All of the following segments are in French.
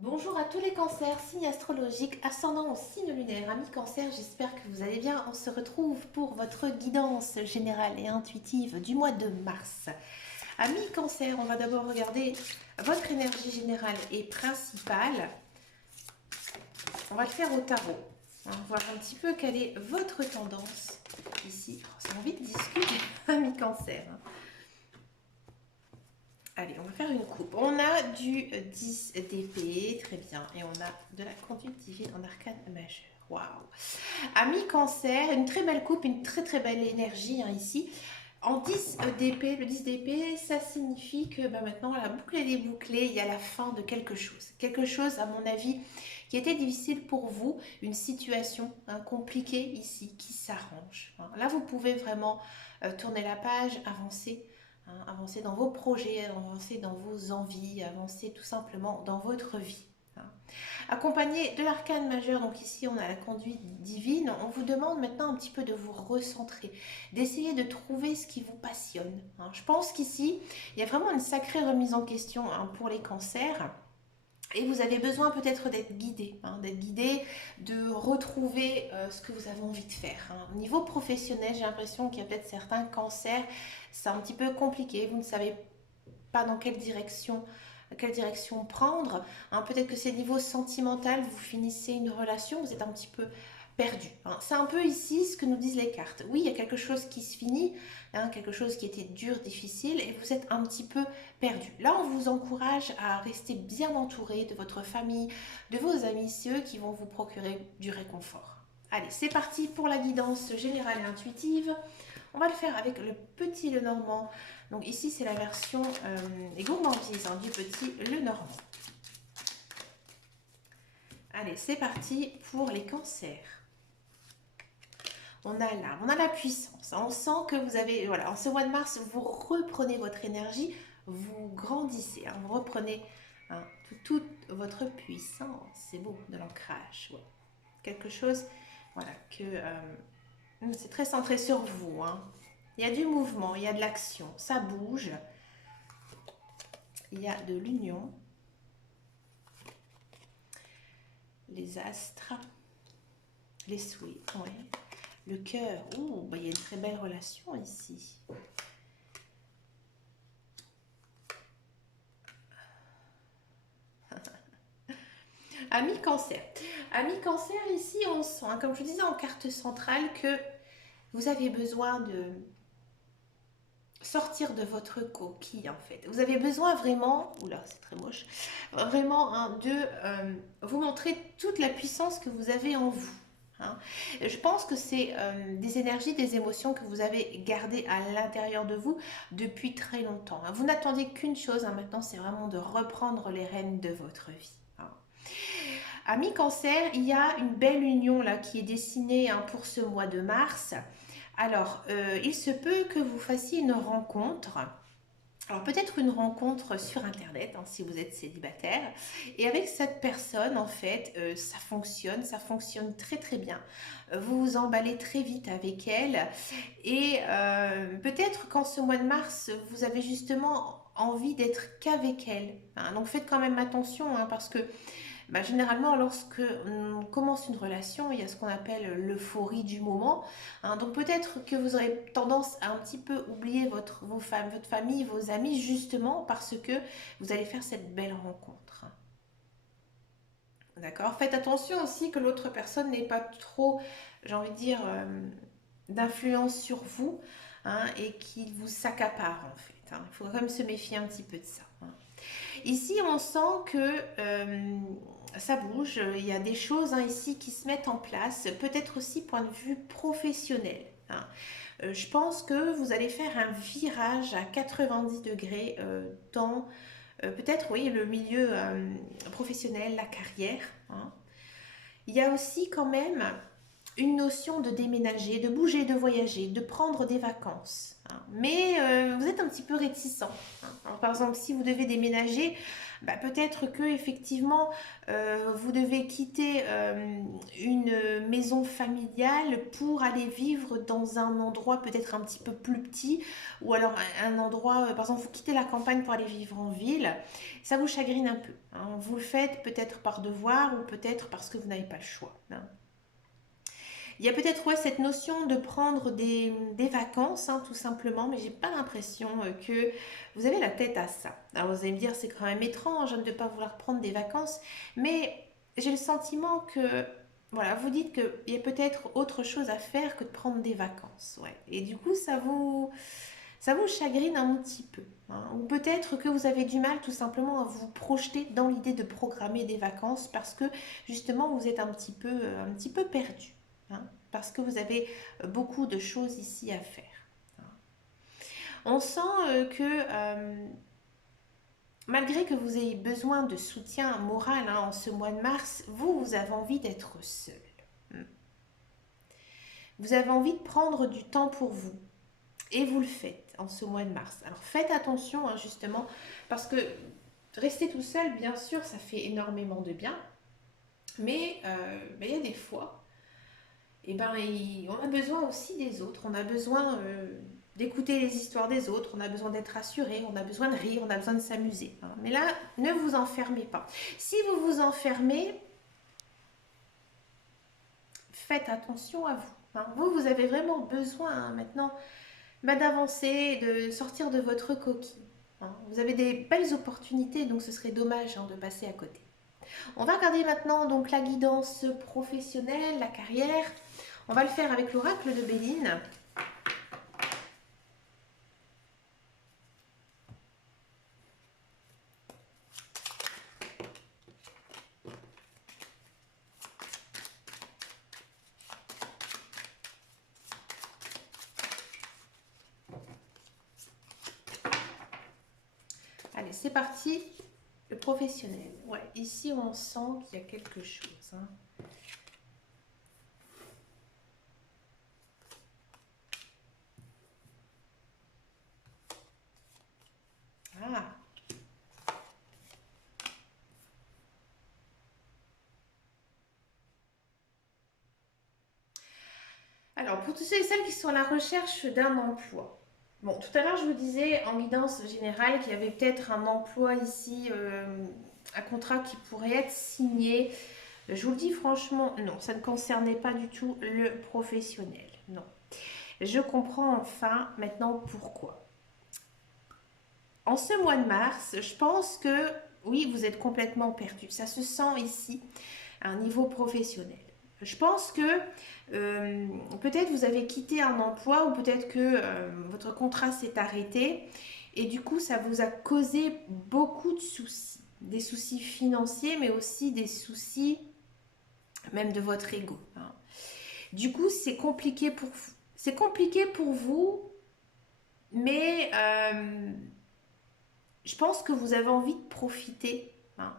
Bonjour à tous les cancers, signe astrologique, ascendant au signe lunaire. Amis cancer, j'espère que vous allez bien. On se retrouve pour votre guidance générale et intuitive du mois de mars. Amis cancer, on va d'abord regarder votre énergie générale et principale. On va le faire au tarot. On va voir un petit peu quelle est votre tendance ici. Oh, j'ai envie de discuter, amis cancer. Allez, on va faire une coupe. On a du 10 d'épée, très bien. Et on a de la conduite divine en arcane majeur. Waouh. Ami cancer, une très belle coupe, une très très belle énergie ici. En 10 d'épée, le 10 d'épée, ça signifie que maintenant la boucle elle est bouclée, il y a la fin de quelque chose. Quelque chose, à mon avis, qui était difficile pour vous, une situation compliquée ici, qui s'arrange. Là, vous pouvez vraiment tourner la page, avancer. Avancer dans vos projets, avancer dans vos envies, avancer tout simplement dans votre vie. Accompagné de l'arcane majeur, donc ici on a la conduite divine, on vous demande maintenant un petit peu de vous recentrer, d'essayer de trouver ce qui vous passionne. Je pense qu'ici, il y a vraiment une sacrée remise en question pour les cancers. Et vous avez besoin peut-être d'être guidé, de retrouver ce que vous avez envie de faire. Au niveau professionnel, j'ai l'impression qu'il y a peut-être certains cancers, c'est un petit peu compliqué, vous ne savez pas dans quelle direction prendre. Peut-être que c'est niveau sentimental, vous finissez une relation, vous êtes un petit peu perdu. C'est un peu ici ce que nous disent les cartes. Oui, il y a quelque chose qui se finit, quelque chose qui était dur, difficile, et vous êtes un petit peu perdu. Là, on vous encourage à rester bien entouré de votre famille, de vos amis, c'est eux qui vont vous procurer du réconfort. Allez, c'est parti pour la guidance générale et intuitive. On va le faire avec le petit Lenormand. Donc ici, c'est la version gourmandise du petit Lenormand. Allez, c'est parti pour les cancers. On a l'âme, on a la puissance. On sent que vous avez, voilà, en ce mois de mars, vous reprenez votre énergie, vous grandissez, vous reprenez toute votre puissance. C'est beau, de l'ancrage. Ouais. Quelque chose, voilà, que c'est très centré sur vous. Il y a du mouvement, il y a de l'action, ça bouge. Il y a de l'union, les astres, les souhaits, ouais. Le cœur, il y a une très belle relation ici. Ami cancer. Ami cancer, ici, on sent, comme je vous disais en carte centrale, que vous avez besoin de sortir de votre coquille, en fait. Vous avez besoin vraiment, oula, c'est très moche, vraiment de vous montrer toute la puissance que vous avez en vous. Je pense que c'est des énergies, des émotions que vous avez gardées à l'intérieur de vous depuis très longtemps. Vous n'attendez qu'une chose maintenant, c'est vraiment de reprendre les rênes de votre vie. Ami cancer, il y a une belle union là qui est dessinée pour ce mois de mars. Alors, il se peut que vous fassiez une rencontre. Alors peut-être une rencontre sur internet si vous êtes célibataire, et avec cette personne en fait ça fonctionne très très bien. Vous vous emballez très vite avec elle, et peut-être qu'en ce mois de mars vous avez justement envie d'être qu'avec elle. Donc faites quand même attention parce que généralement, lorsque on commence une relation, il y a ce qu'on appelle l'euphorie du moment. Donc peut-être que vous aurez tendance à un petit peu oublier votre famille, vos amis, justement parce que vous allez faire cette belle rencontre. D'accord. Faites attention aussi que l'autre personne n'ait pas trop, j'ai envie de dire, d'influence sur vous, et qu'il vous s'accapare en fait. Il faut quand même se méfier un petit peu de ça. Ici, on sent que ça bouge, il y a des choses ici qui se mettent en place, peut-être aussi point de vue professionnel. Je pense que vous allez faire un virage à 90 degrés dans peut-être oui, le milieu professionnel, la carrière. Il y a aussi quand même une notion de déménager, de bouger, de voyager, de prendre des vacances. Mais vous êtes un petit peu réticent. Alors, par exemple, si vous devez déménager, bah, peut-être que effectivement vous devez quitter une maison familiale pour aller vivre dans un endroit peut-être un petit peu plus petit, ou alors un endroit, par exemple, vous quittez la campagne pour aller vivre en ville. Ça vous chagrine un peu, hein. Vous le faites peut-être par devoir ou peut-être parce que vous n'avez pas le choix, hein. Il y a peut-être ouais, cette notion de prendre des vacances, hein, tout simplement, mais j'ai pas l'impression que vous avez la tête à ça. Alors vous allez me dire, c'est quand même étrange hein, de ne pas vouloir prendre des vacances, mais j'ai le sentiment que, voilà, vous dites qu'il y a peut-être autre chose à faire que de prendre des vacances. Ouais. Et du coup, ça vous chagrine un petit peu, hein. Ou peut-être que vous avez du mal tout simplement à vous projeter dans l'idée de programmer des vacances parce que justement vous êtes un petit peu perdu, hein, parce que vous avez beaucoup de choses ici à faire, hein. On sent que malgré que vous ayez besoin de soutien moral hein, en ce mois de mars, vous avez envie d'être seul. Vous avez envie de prendre du temps pour vous. Et vous le faites en ce mois de mars. Alors faites attention hein, justement, parce que rester tout seul, bien sûr, ça fait énormément de bien. Mais il y a des fois, eh ben, on a besoin aussi des autres. On a besoin d'écouter les histoires des autres. On a besoin d'être rassuré. On a besoin de rire. On a besoin de s'amuser, hein. Mais là, ne vous enfermez pas. Si vous vous enfermez, faites attention à vous, hein. Vous avez vraiment besoin hein, maintenant d'avancer, de sortir de votre coquille, hein. Vous avez des belles opportunités, donc ce serait dommage hein, de passer à côté. On va regarder maintenant donc la guidance professionnelle, la carrière. On va le faire avec l'oracle de Béline. Allez, c'est parti. Le professionnel. Ouais, ici on sent qu'il y a quelque chose, hein. Ah. Alors, pour tous ceux et celles qui sont à la recherche d'un emploi. Bon, tout à l'heure, je vous disais en guidance générale qu'il y avait peut-être un emploi ici, un contrat qui pourrait être signé. Je vous le dis franchement, non, ça ne concernait pas du tout le professionnel. Non. Je comprends enfin maintenant pourquoi. En ce mois de mars, je pense que oui, vous êtes complètement perdu. Ça se sent ici à un niveau professionnel. Je pense que peut-être vous avez quitté un emploi ou peut-être que votre contrat s'est arrêté et du coup ça vous a causé beaucoup de soucis. Des soucis financiers mais aussi des soucis même de votre ego, hein. Du coup c'est compliqué pour vous. C'est compliqué pour vous mais je pense que vous avez envie de profiter, hein.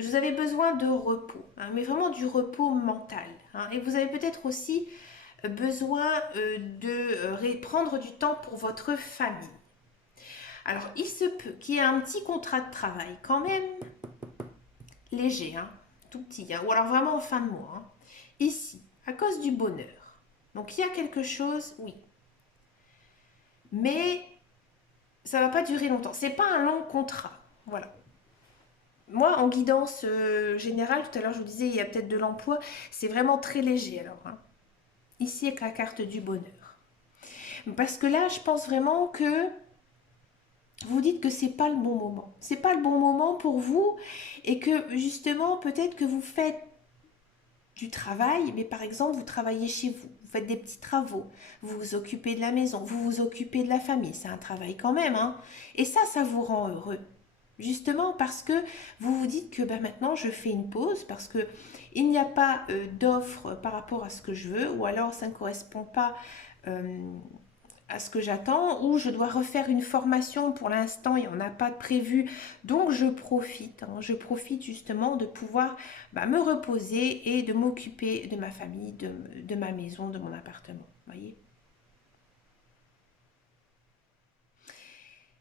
Vous avez besoin de repos, hein, mais vraiment du repos mental, hein. Et vous avez peut-être aussi besoin de prendre du temps pour votre famille. Alors, il se peut qu'il y ait un petit contrat de travail quand même léger, hein, tout petit, hein, ou alors vraiment en fin de mois, hein, ici, à cause du bonheur. Donc, il y a quelque chose, oui. Mais ça ne va pas durer longtemps. C'est pas un long contrat. Voilà. Moi, en guidance générale, tout à l'heure je vous disais, il y a peut-être de l'emploi, c'est vraiment très léger alors, hein. Ici avec la carte du bonheur. Parce que là, je pense vraiment que vous dites que c'est pas le bon moment. C'est pas le bon moment pour vous et que justement, peut-être que vous faites du travail, mais par exemple, vous travaillez chez vous, vous faites des petits travaux, vous vous occupez de la maison, vous vous occupez de la famille, c'est un travail quand même, hein. Et ça vous rend heureux. Justement parce que vous vous dites que ben, maintenant je fais une pause parce que il n'y a pas d'offre par rapport à ce que je veux ou alors ça ne correspond pas euh, à ce que j'attends ou je dois refaire une formation pour l'instant il n'y en a pas de prévu donc je profite, hein, je profite justement de pouvoir bah, me reposer et de m'occuper de ma famille, de ma maison, de mon appartement, voyez.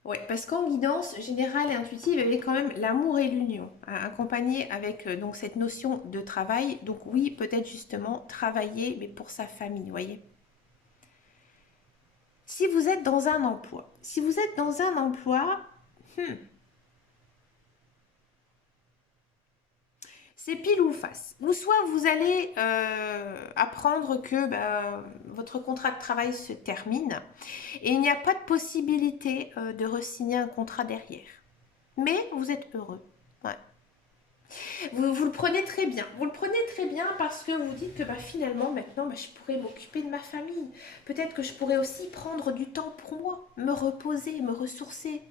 Ouais, parce qu'en guidance générale et intuitive, il y avait quand même l'amour et l'union, hein, accompagné avec donc cette notion de travail. Donc oui, peut-être justement travailler, mais pour sa famille, vous voyez. Si vous êtes dans un emploi, si vous êtes dans un emploi, hmm, c'est pile ou face. Ou soit vous allez apprendre que bah, votre contrat de travail se termine et il n'y a pas de possibilité de re-signer un contrat derrière. Mais vous êtes heureux. Ouais. Vous le prenez très bien. Vous le prenez très bien parce que vous dites que bah, finalement, maintenant, bah, je pourrais m'occuper de ma famille. Peut-être que je pourrais aussi prendre du temps pour moi, me reposer, me ressourcer,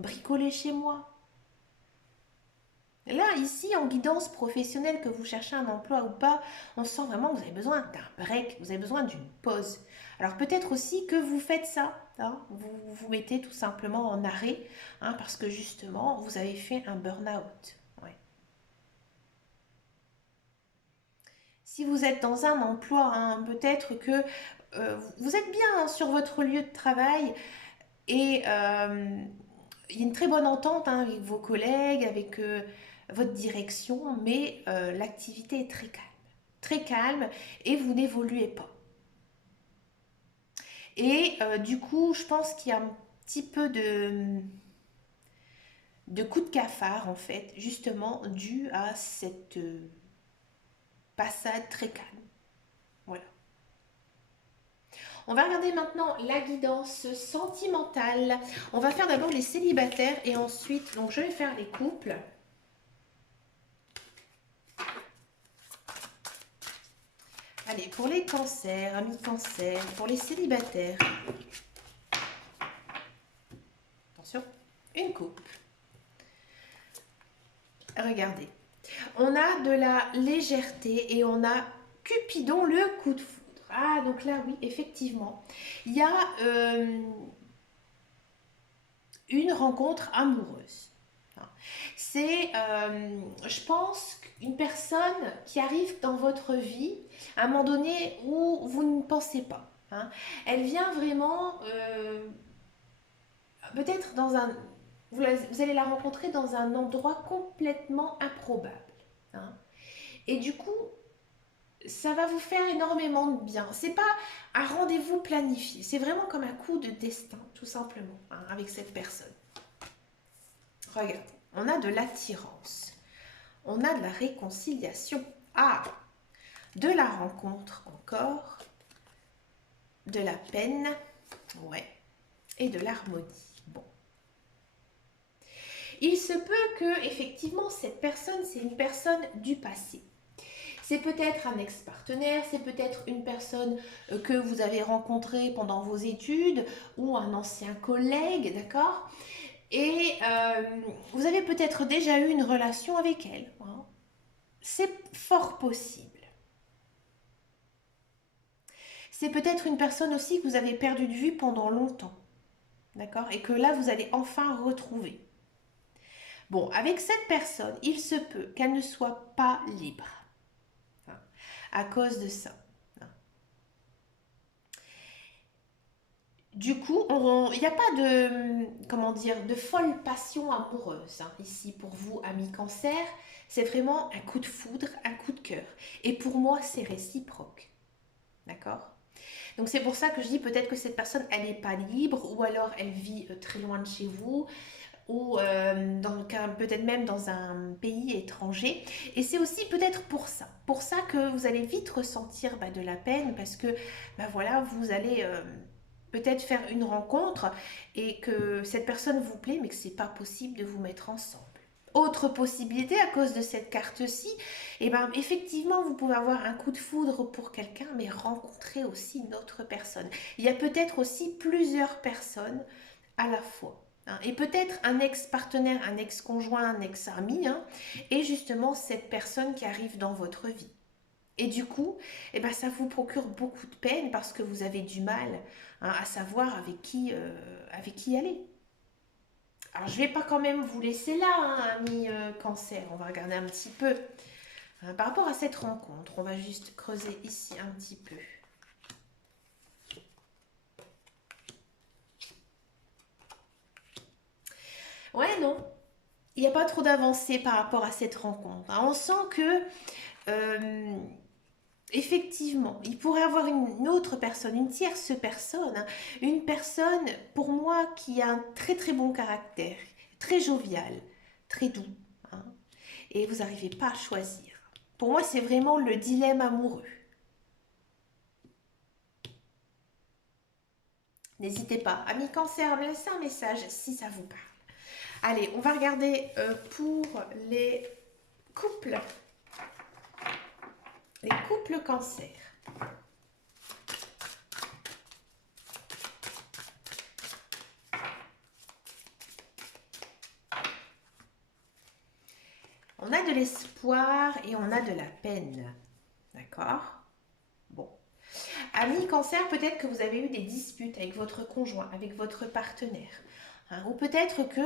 bricoler chez moi. Là, ici, en guidance professionnelle, que vous cherchez un emploi ou pas, on sent vraiment que vous avez besoin d'un break, vous avez besoin d'une pause. Alors peut-être aussi que vous faites ça, hein, vous vous mettez tout simplement en arrêt, hein, parce que justement, vous avez fait un burn-out. Ouais. Si vous êtes dans un emploi, hein, peut-être que vous êtes bien hein, sur votre lieu de travail et il y a une très bonne entente hein, avec vos collègues, avec votre direction, mais l'activité est très calme et vous n'évoluez pas. Et du coup, je pense qu'il y a un petit peu de coup de cafard en fait, justement dû à cette passade très calme. Voilà. On va regarder maintenant la guidance sentimentale. On va faire d'abord les célibataires et ensuite, donc je vais faire les couples. Allez, pour les cancers, amis cancers, pour les célibataires. Attention, une coupe. Regardez, on a de la légèreté et on a Cupidon, le coup de foudre. Ah, donc là, oui, effectivement, il y a une rencontre amoureuse. C'est, je pense, une personne qui arrive dans votre vie à un moment donné où vous ne pensez pas. Hein. Elle vient vraiment, peut-être dans un... Vous allez la rencontrer dans un endroit complètement improbable. Hein. Et du coup, ça va vous faire énormément de bien. C'est pas un rendez-vous planifié, c'est vraiment comme un coup de destin, tout simplement, hein, avec cette personne. Regardez, on a de l'attirance, on a de la réconciliation, ah, de la rencontre encore, de la peine, ouais, et de l'harmonie. Bon. Il se peut que, effectivement, cette personne, c'est une personne du passé. C'est peut-être un ex-partenaire, c'est peut-être une personne que vous avez rencontrée pendant vos études ou un ancien collègue, d'accord. Et vous avez peut-être déjà eu une relation avec elle. Hein. C'est fort possible. C'est peut-être une personne aussi que vous avez perdu de vue pendant longtemps, d'accord. Et que là, vous allez enfin retrouver. Bon, avec cette personne, il se peut qu'elle ne soit pas libre. Hein, à cause de ça. Du coup, il n'y a pas de, comment dire, de folle passion amoureuse hein, ici pour vous, amis cancer. C'est vraiment un coup de foudre, un coup de cœur. Et pour moi, c'est réciproque. D'accord. Donc c'est pour ça que je dis peut-être que cette personne, elle n'est pas libre ou alors elle vit très loin de chez vous ou peut-être même dans un pays étranger. Et c'est aussi peut-être pour ça que vous allez vite ressentir bah, de la peine parce que bah, voilà, vous allez peut-être faire une rencontre et que cette personne vous plaît mais que c'est pas possible de vous mettre ensemble. Autre possibilité à cause de cette carte-ci, et ben effectivement vous pouvez avoir un coup de foudre pour quelqu'un mais rencontrer aussi une autre personne. Il y a peut-être aussi plusieurs personnes à la fois. Hein, et peut-être un ex-partenaire, un ex-conjoint, un ex-ami, hein, et justement cette personne qui arrive dans votre vie. Et du coup, eh ben, ça vous procure beaucoup de peine parce que vous avez du mal hein, à savoir avec qui aller. Alors, je ne vais pas quand même vous laisser là, hein, ami cancer. On va regarder un petit peu. Par rapport à cette rencontre, on va juste creuser ici un petit peu. Ouais, non. Il n'y a pas trop d'avancée par rapport à cette rencontre, hein. On sent que, euh, effectivement, il pourrait avoir une autre personne, une tierce personne, hein. Une personne, pour moi, qui a un très très bon caractère, très jovial, très doux, hein. Et vous n'arrivez pas à choisir. Pour moi, c'est vraiment le dilemme amoureux. N'hésitez pas, amis cancer, à me laisser un message si ça vous parle. Allez, on va regarder pour les couples, les couples cancer. On a de l'espoir et on a de la peine. D'accord? Bon. Amis cancer, peut-être que vous avez eu des disputes avec votre conjoint, avec votre partenaire, hein. Ou peut-être que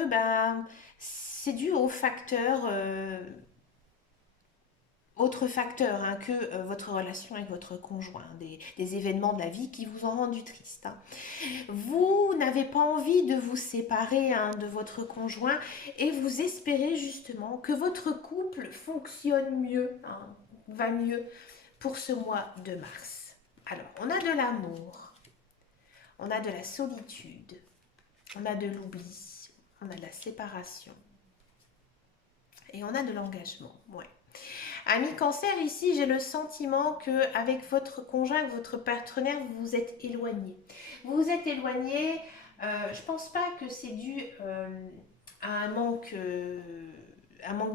c'est dû au facteur autre facteur, hein, que votre relation avec votre conjoint, des événements de la vie qui vous ont rendu triste, hein. Vous n'avez pas envie de vous séparer, hein, de votre conjoint et vous espérez justement que votre couple fonctionne mieux, hein, va mieux pour ce mois de mars. Alors, on a de l'amour, on a de la solitude, on a de l'oubli, on a de la séparation et on a de l'engagement. Ouais. Ami cancer, ici, j'ai le sentiment que avec votre conjoint, votre partenaire, vous vous êtes éloigné. Vous vous êtes éloigné, je pense pas que c'est dû à un manque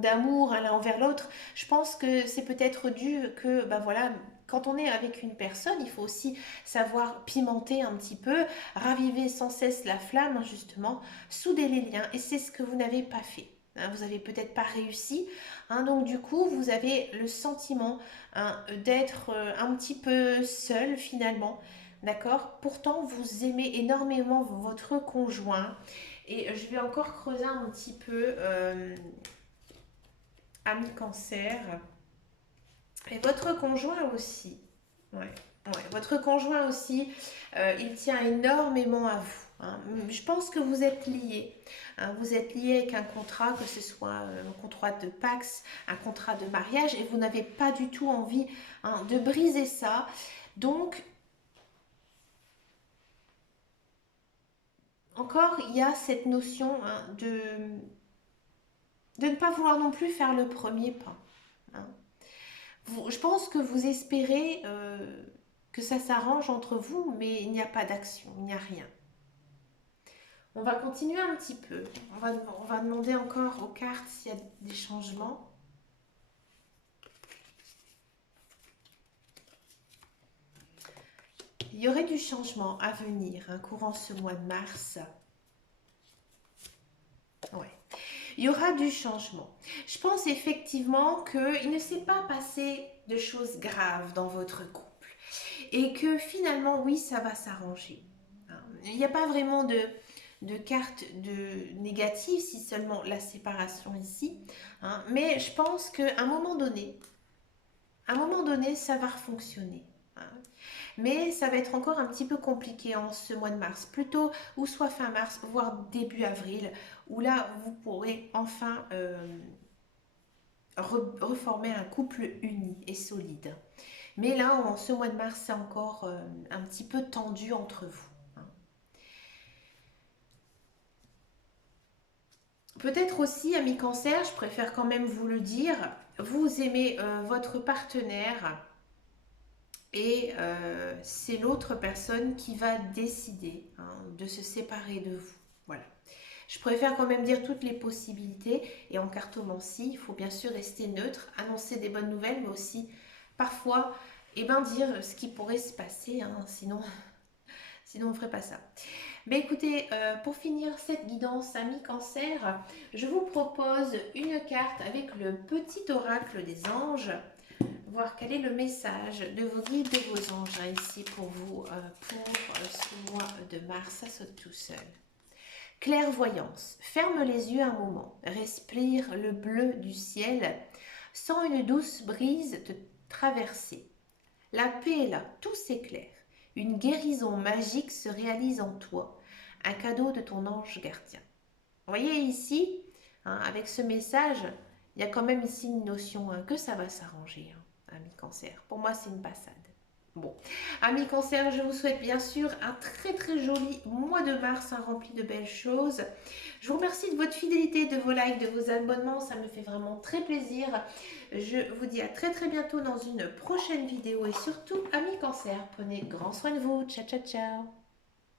d'amour, hein, l'un envers l'autre. Je pense que c'est peut-être dû que, bah voilà, quand on est avec une personne, il faut aussi savoir pimenter un petit peu, raviver sans cesse la flamme, hein, justement, souder les liens. Et c'est ce que vous n'avez pas fait, hein. Vous n'avez peut-être pas réussi, hein. Donc du coup, vous avez le sentiment, hein, d'être un petit peu seul finalement. D'accord? Pourtant, vous aimez énormément votre conjoint. Et je vais encore creuser un petit peu, ami cancer. Et votre conjoint aussi. Ouais, ouais. Votre conjoint aussi, il tient énormément à vous, hein. Je pense que vous êtes liés, hein. Vous êtes liés avec un contrat, que ce soit un contrat de Pax, un contrat de mariage, et vous n'avez pas du tout envie, hein, de briser ça. Donc, encore, il y a cette notion, hein, de ne pas vouloir non plus faire le premier pas, hein. Je pense que vous espérez que ça s'arrange entre vous, mais il n'y a pas d'action, il n'y a rien. On va continuer un petit peu. On va demander encore aux cartes s'il y a des changements. Il y aurait du changement à venir, hein, courant ce mois de mars. Ouais. Il y aura du changement. Je pense effectivement qu'il ne s'est pas passé de choses graves dans votre couple et que finalement, oui, ça va s'arranger, hein. Il n'y a pas vraiment de cartes de négatives, si seulement la séparation ici, hein. Mais je pense qu'à un moment donné, ça va refonctionner, hein. Mais ça va être encore un petit peu compliqué en ce mois de mars, plutôt ou soit fin mars, voire début avril, où là, vous pourrez enfin reformer un couple uni et solide. Mais là, en ce mois de mars, c'est encore un petit peu tendu entre vous, hein. Peut-être aussi, ami cancer, je préfère quand même vous le dire, vous aimez votre partenaire et c'est l'autre personne qui va décider, hein, de se séparer de vous. Voilà. Je préfère quand même dire toutes les possibilités et en cartomancie, il faut bien sûr rester neutre, annoncer des bonnes nouvelles, mais aussi parfois, dire ce qui pourrait se passer, hein, sinon on ne ferait pas ça. Mais écoutez, pour finir cette guidance ami cancer, je vous propose une carte avec le petit oracle des anges, voir quel est le message de vos guides, de vos anges, hein, ici pour vous, pour ce mois de mars. Ça saute tout seul. Clairvoyance. Ferme les yeux un moment, respire le bleu du ciel, sens une douce brise te traverser. La paix est là, tout s'éclaire. Une guérison magique se réalise en toi, un cadeau de ton ange gardien. Vous voyez ici, hein, avec ce message, il y a quand même ici une notion que ça va s'arranger, hein, ami cancer. Pour moi, c'est une passade. Bon, amis cancer, je vous souhaite bien sûr un très très joli mois de mars, hein, rempli de belles choses. Je vous remercie de votre fidélité, de vos likes, de vos abonnements, ça me fait vraiment très plaisir. Je vous dis à très très bientôt dans une prochaine vidéo et surtout, amis cancer, prenez grand soin de vous. Ciao ciao ciao.